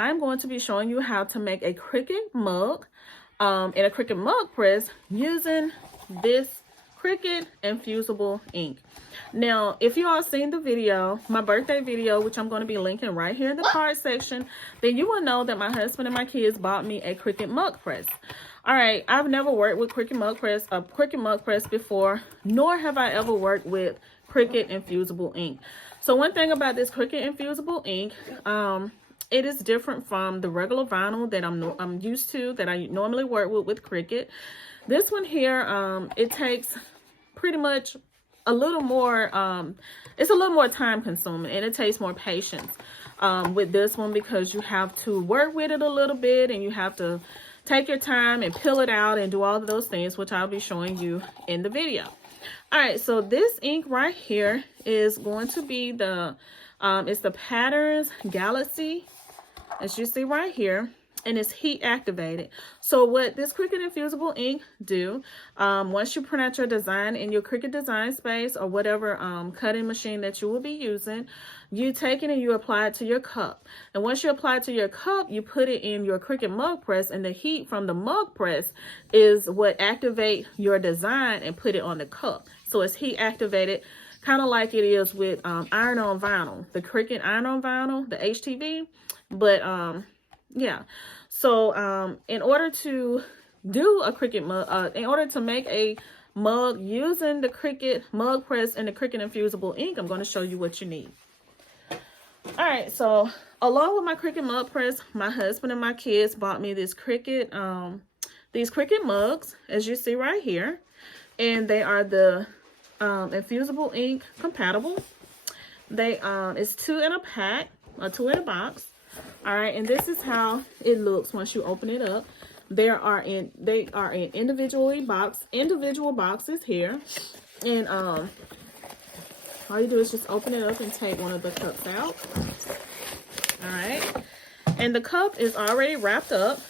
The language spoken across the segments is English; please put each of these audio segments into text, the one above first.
I'm going to be showing you how to make a Cricut mug in a Cricut Mug Press using this Cricut Infusible Ink. Now, if you all seen the video, my birthday video, which I'm going to be linking right here in the card section, then you will know that my husband and my kids bought me a Cricut Mug Press. All right, I've never worked with Cricut Mug Press before, nor have I ever worked with Cricut Infusible Ink. So one thing about this Cricut Infusible Ink, it is different from the regular vinyl that I'm used to, that I normally work with Cricut. This one here, it takes pretty much a little more, it's a little more time consuming, and it takes more patience with this one, because you have to work with it a little bit, and you have to take your time and peel it out and do all of those things, which I'll be showing you in the video. All right, so this ink right here is going to be the, it's the Patterns Galaxy, as you see right here, and it's heat activated. So what this Cricut Infusible Ink do, once you print out your design in your Cricut Design Space or whatever cutting machine that you will be using, you take it and you apply it to your cup. And once you apply it to your cup, you put it in your Cricut Mug Press, and the heat from the mug press is what activate your design and put it on the cup. So it's heat activated, kind of like it is with iron on vinyl, the Cricut iron on vinyl, the HTV. But yeah, so in order to do a Cricut mug, in order to make a mug using the Cricut Mug Press and the Cricut Infusible Ink, I'm going to show you what you need. All right, so along with my Cricut Mug Press, my husband and my kids bought me this Cricut, these Cricut mugs, as you see right here, and they are the Infusible Ink compatible. They it's 2 in a pack, or 2 in a box. All right, and this is how it looks once you open it up. They are in individual boxes here, and all you do is just open it up and take one of the cups out. All right, and the cup is already wrapped up,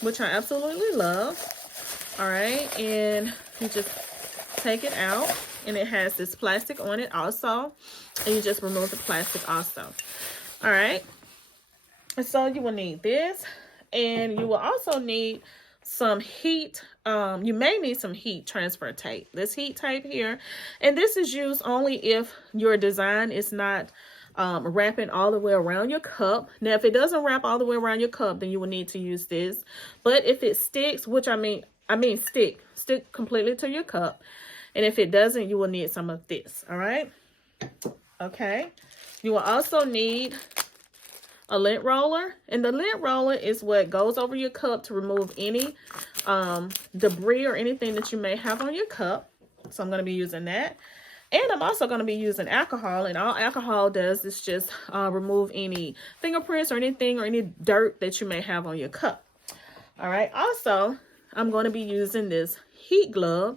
which I absolutely love. All right, and you just take it out, and it has this plastic on it also, and you just remove the plastic also. All right. So you will need this, and you will also need some heat. You may need some heat transfer tape. This heat tape here, and this is used only if your design is not wrapping all the way around your cup. Now, if it doesn't wrap all the way around your cup, then you will need to use this. But if it sticks, which I mean stick completely to your cup, and if it doesn't, you will need some of this. All right. Okay. You will also need a lint roller, and the lint roller is what goes over your cup to remove any debris or anything that you may have on your cup. So I'm going to be using that, and I'm also going to be using alcohol, and all alcohol does is just remove any fingerprints or anything or any dirt that you may have on your cup. All right, also I'm going to be using this heat glove,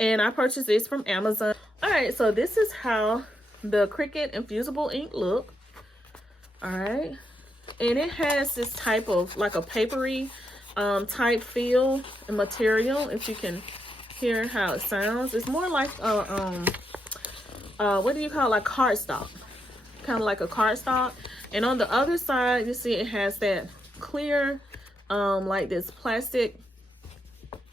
and I purchased this from Amazon. All right, so this is how the Cricut Infusible Ink look. All right, and it has this type of like a papery type feel and material. If you can hear how it sounds, it's more like what do you call it? Like cardstock, kind of like a cardstock. And on the other side, you see it has that clear like this plastic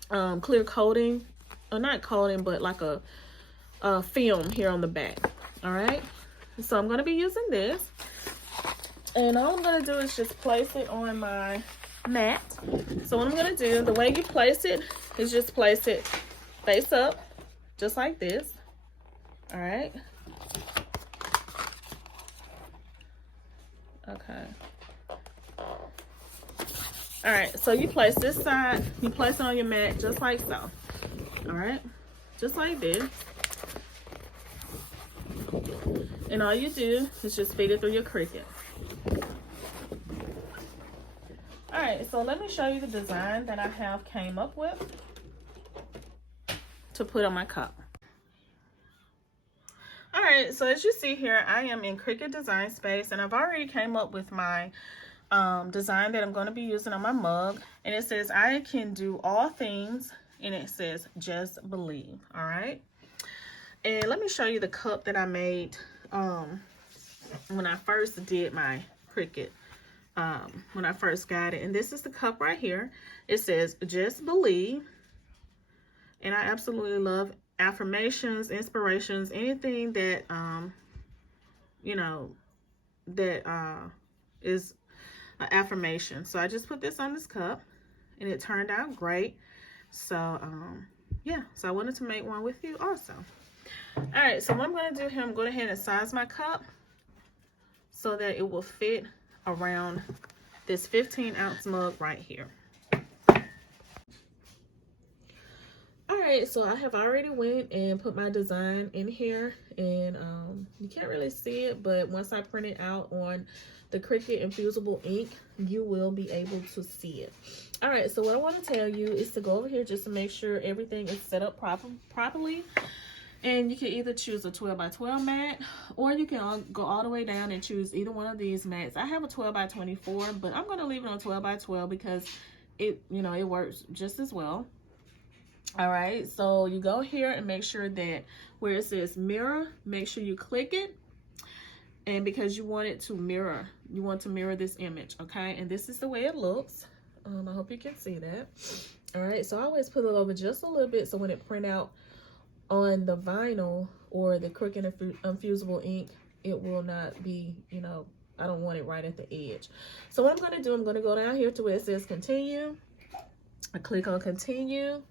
clear coating, or not coating, but like a film here on the back. All right, so I'm going to be using this. And all I'm going to do is just place it on my mat. So what I'm going to do, the way you place it is just place it face up, just like this. All right. Okay. All right, so you place this side, you place it on your mat just like so. All right, just like this. And all you do is just feed it through your Cricut. All right, so let me show you the design that I have came up with to put on my cup. All right, so as you see here, I am in Cricut Design Space, and I've already came up with my design that I'm going to be using on my mug. And it says, I can do all things, and it says, just believe. All right, and let me show you the cup that I made when I first did my Cricut when I first got it. And this is the cup right here. It says, "Just believe." And I absolutely love affirmations, inspirations, anything that, you know, that is an affirmation. So I just put this on this cup and it turned out great. So, yeah, so I wanted to make one with you also. All right, so what I'm going to do here, I'm going to go ahead and size my cup so that it will fit around this 15-ounce mug right here. All right, so I have already went and put my design in here, and you can't really see it, but once I print it out on the Cricut Infusible Ink, you will be able to see it. All right, so what I want to tell you is to go over here just to make sure everything is set up properly. And you can either choose a 12x12 mat, or you can go all the way down and choose either one of these mats. I have a 12x24, but I'm going to leave it on 12x12 because it, you know, it works just as well. All right, so you go here and make sure that where it says mirror, make sure you click it. And because you want it to mirror, you want to mirror this image, okay? And this is the way it looks. I hope you can see that. All right, so I always put it over just a little bit so when it print out on the vinyl or the Cricut Infusible Ink, it will not be, you know, I don't want it right at the edge. So what I'm going to do, I'm going to go down here to where it says continue. I click on continue.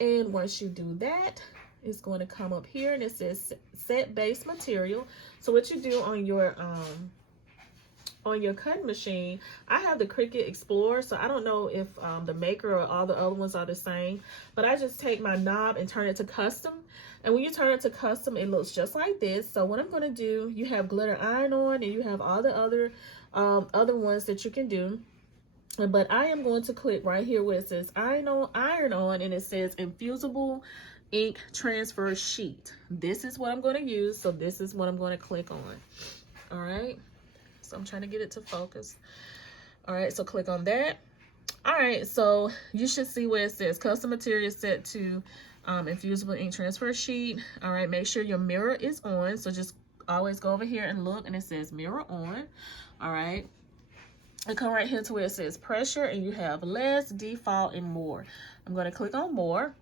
And once you do that, it's going to come up here and it says set base material. So what you do on your cutting machine, I have the Cricut Explorer, so I don't know if the maker or all the other ones are the same, but I just take my knob and turn it to custom. And when you turn it to custom, it looks just like this. So what I'm going to do, you have glitter iron on and you have all the other ones that you can do. But I am going to click right here where it says iron on, and it says Infusible Ink Transfer Sheet. This is what I'm going to use, so this is what I'm going to click on. All right, so I'm trying to get it to focus. All right, so click on that. All right, so you should see where it says custom material set to Infusible Ink Transfer Sheet. All right, make sure your mirror is on, so just always go over here and look, and it says mirror on. All right. And come right here to where it says pressure, and you have less, default, and more. I'm going to click on more.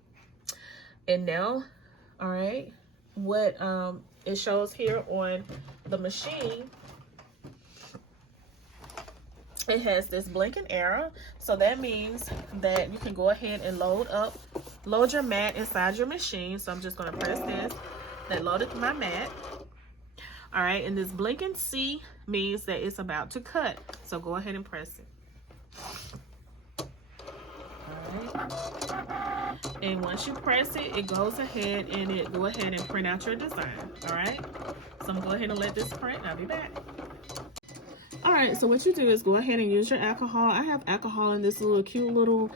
And now, all right, what it shows here on the machine, it has this blinking arrow. So that means that you can go ahead and load your mat inside your machine. So I'm just going to press this. That loaded my mat. All right, and this blinking C means that it's about to cut. So go ahead and press it. All right. And once you press it, it goes ahead and it go ahead and print out your design. All right. So I'm gonna go ahead and let this print. I'll be back. All right, so what you do is go ahead and use your alcohol. I have alcohol in this little cute little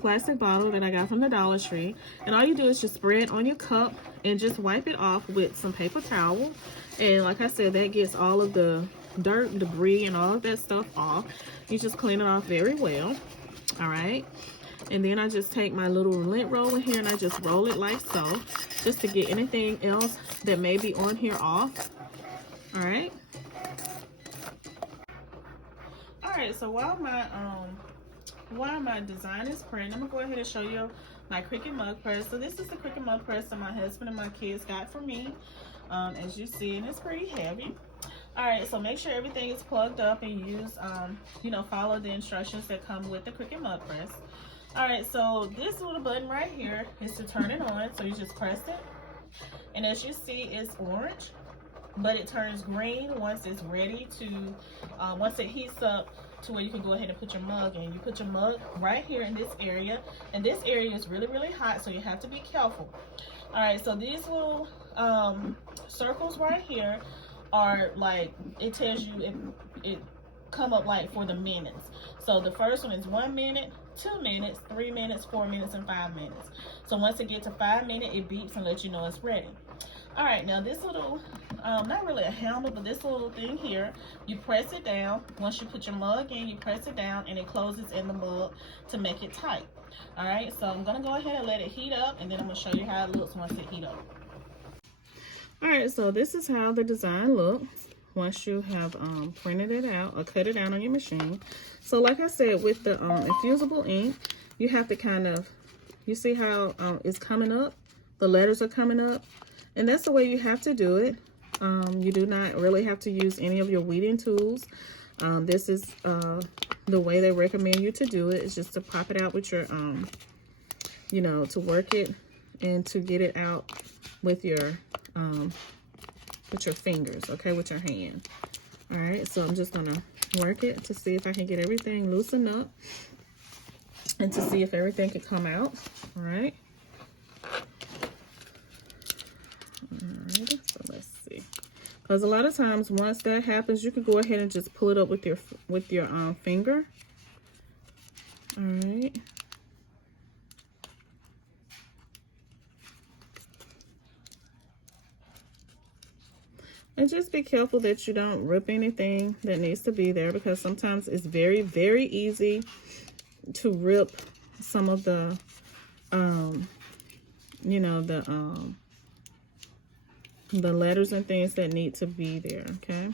plastic bottle that I got from the Dollar Tree. And all you do is just spray it on your cup and just wipe it off with some paper towel. And like I said, that gets all of the dirt, debris, and all of that stuff off. You just clean it off very well. All right. And then I just take my little lint roller here and I just roll it like so, just to get anything else that may be on here off. All right. All right, so while my design is printing, I'm gonna go ahead and show you my Cricut Mug Press. So this is the Cricut Mug Press that my husband and my kids got for me. As you see, and it's pretty heavy. All right, so make sure everything is plugged up and use, you know, follow the instructions that come with the Cricut Mug Press. All right, so this little button right here is to turn it on. So you just press it, and as you see, it's orange, but it turns green once it's ready to, once it heats up to where you can go ahead and put your mug in. You put your mug right here in this area, and this area is really, really hot, so you have to be careful. All right, so these little circles right here are like, it tells you it come up like for the minutes. So the first one is 1 minute, 2 minutes, 3 minutes, 4 minutes, and 5 minutes. So once it gets to 5 minutes, it beeps and lets you know it's ready. All right, now this little, not really a handle, but this little thing here, you press it down. Once you put your mug in, you press it down and it closes in the mug to make it tight. All right, so I'm gonna go ahead and let it heat up, and then I'm gonna show you how it looks once it heat up. All right, so this is how the design looks. once you have printed it out or cut it out on your machine. So like I said, with the infusible ink, you have to kind of, you see how it's coming up? The letters are coming up. And that's the way you have to do it. You do not really have to use any of your weeding tools. This is the way they recommend you to do it. It's just to pop it out with your, you know, to work it and to get it out with your fingers, okay, with your hand. All right, so I'm just gonna work it to see if I can get everything loosened up and to see if everything can come out. All right. Alright, so let's see. Because a lot of times, once that happens, you can go ahead and just pull it up with your finger. All right. And just be careful that you don't rip anything that needs to be there, because sometimes it's very, very easy to rip some of the, you know, the letters and things that need to be there, okay?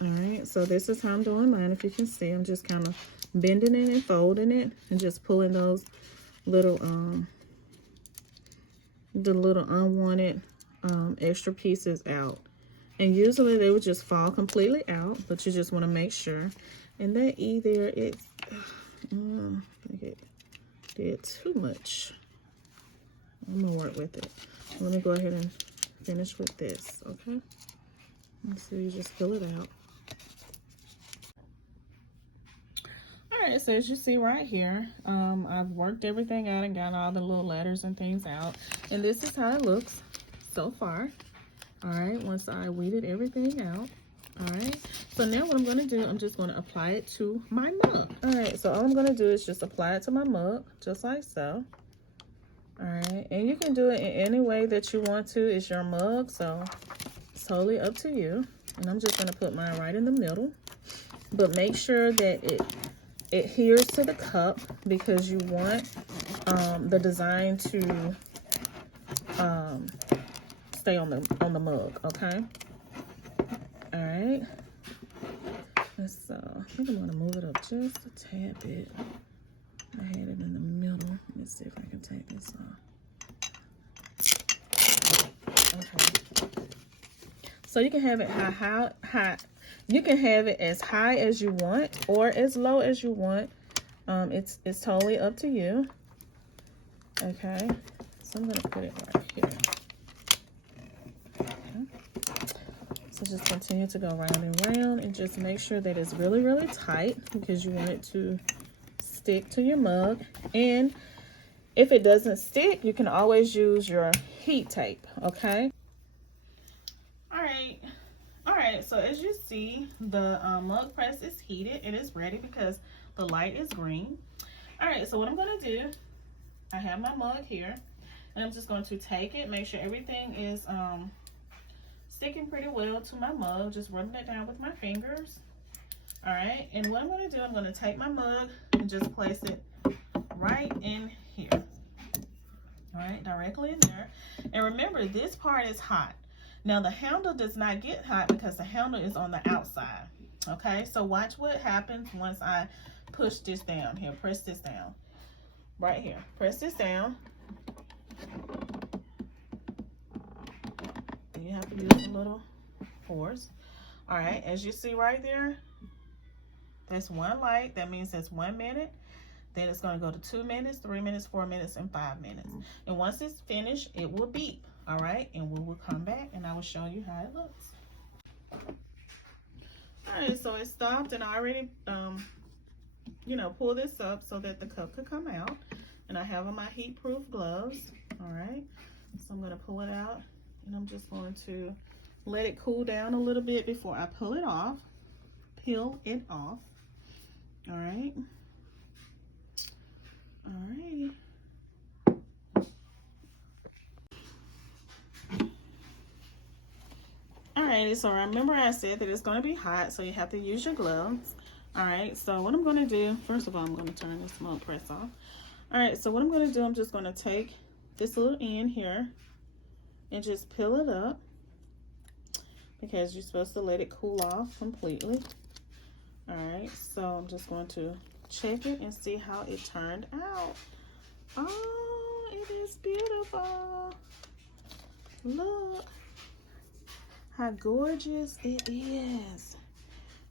All right, so this is how I'm doing mine. If you can see, I'm just kind of bending it and folding it and just pulling those little, the little unwanted extra pieces out. And usually they would just fall completely out, but you just want to make sure. And that E there, it's, I think it did too much. I'm gonna work with it. Let me go ahead and finish with this, okay? Let's see, you just fill it out. All right, so as you see right here, I've worked everything out and got all the little letters and things out. And this is how it looks so far. All right, once I weeded everything out. All right, so now what I'm going to do, I'm just going to apply it to my mug. All right, so all I'm going to do is just apply it to my mug, just like so. All right, and you can do it in any way that you want to. It's your mug, so it's totally up to you. And I'm just going to put mine right in the middle. But make sure that it adheres to the cup, because you want the design to stay on the mug, okay? All right. So I think I'm gonna move it up just a tad bit. I had it in the middle. Let me see if I can take this off. Okay. So you can have it high. You can have it as high as you want or as low as you want. It's totally up to you. Okay. So I'm gonna put it right here. So just continue to go round and round and just make sure that it's really, really tight, because you want it to stick to your mug. And if it doesn't stick, you can always use your heat tape, okay? All right, so as you see, the mug press is heated. It is ready because the light is green. All right, so what I'm gonna do, I have my mug here, and I'm just going to take it, make sure everything is sticking pretty well to my mug, just rubbing it down with my fingers. All right, and what I'm going to do, I'm going to take my mug and just place it right in here. All right, directly in there. And remember, this part is hot. Now the handle does not get hot because the handle is on the outside. Okay, so watch what happens once I push this down here. Press this down right here. Press this down. You have to use a little force. All right, as you see right there, that's one light. That means that's 1 minute. Then it's going to go to 2 minutes, 3 minutes, 4 minutes, and 5 minutes. And once it's finished, it will beep. All right, and we will come back and I will show you how it looks. All right, so it stopped, and I already, you know, pulled this up so that the cup could come out. And I have on my heat-proof gloves. All right, so I'm going to pull it out. And I'm just going to let it cool down a little bit before I peel it off. All right. All right. Alrighty, so remember I said that it's going to be hot, so you have to use your gloves. Alright, so what I'm going to do, first of all, I'm going to turn this mug press off. Alright, so what I'm going to do, I'm just going to take this little end here and just peel it up, because you're supposed to let it cool off completely. All right, so I'm just going to check it and see how it turned out. Oh, it is beautiful. Look how gorgeous it is.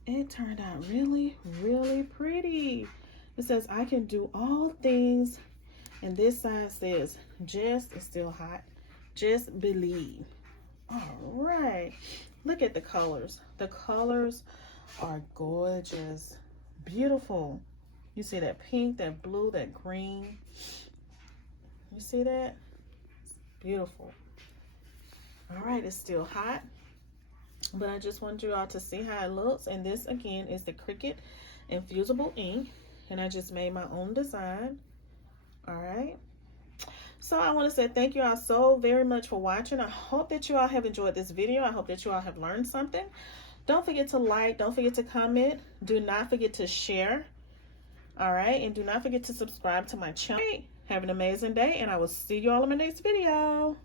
It turned out really, really pretty. It says, I can do all things. And this side says, just is still hot. Just believe. All right. Look at the colors. The colors are gorgeous. Beautiful. You see that pink, that blue, that green. You see that? It's beautiful. All right, it's still hot, but I just want you all to see how it looks. And this again is the Cricut Infusible Ink, and I just made my own design. All right, so I want to say thank you all so very much for watching. I hope that you all have enjoyed this video. I hope that you all have learned something. Don't forget to like, don't forget to comment, do not forget to share. All right, and do not forget to subscribe to my channel. Have an amazing day, and I will see you all in my next video.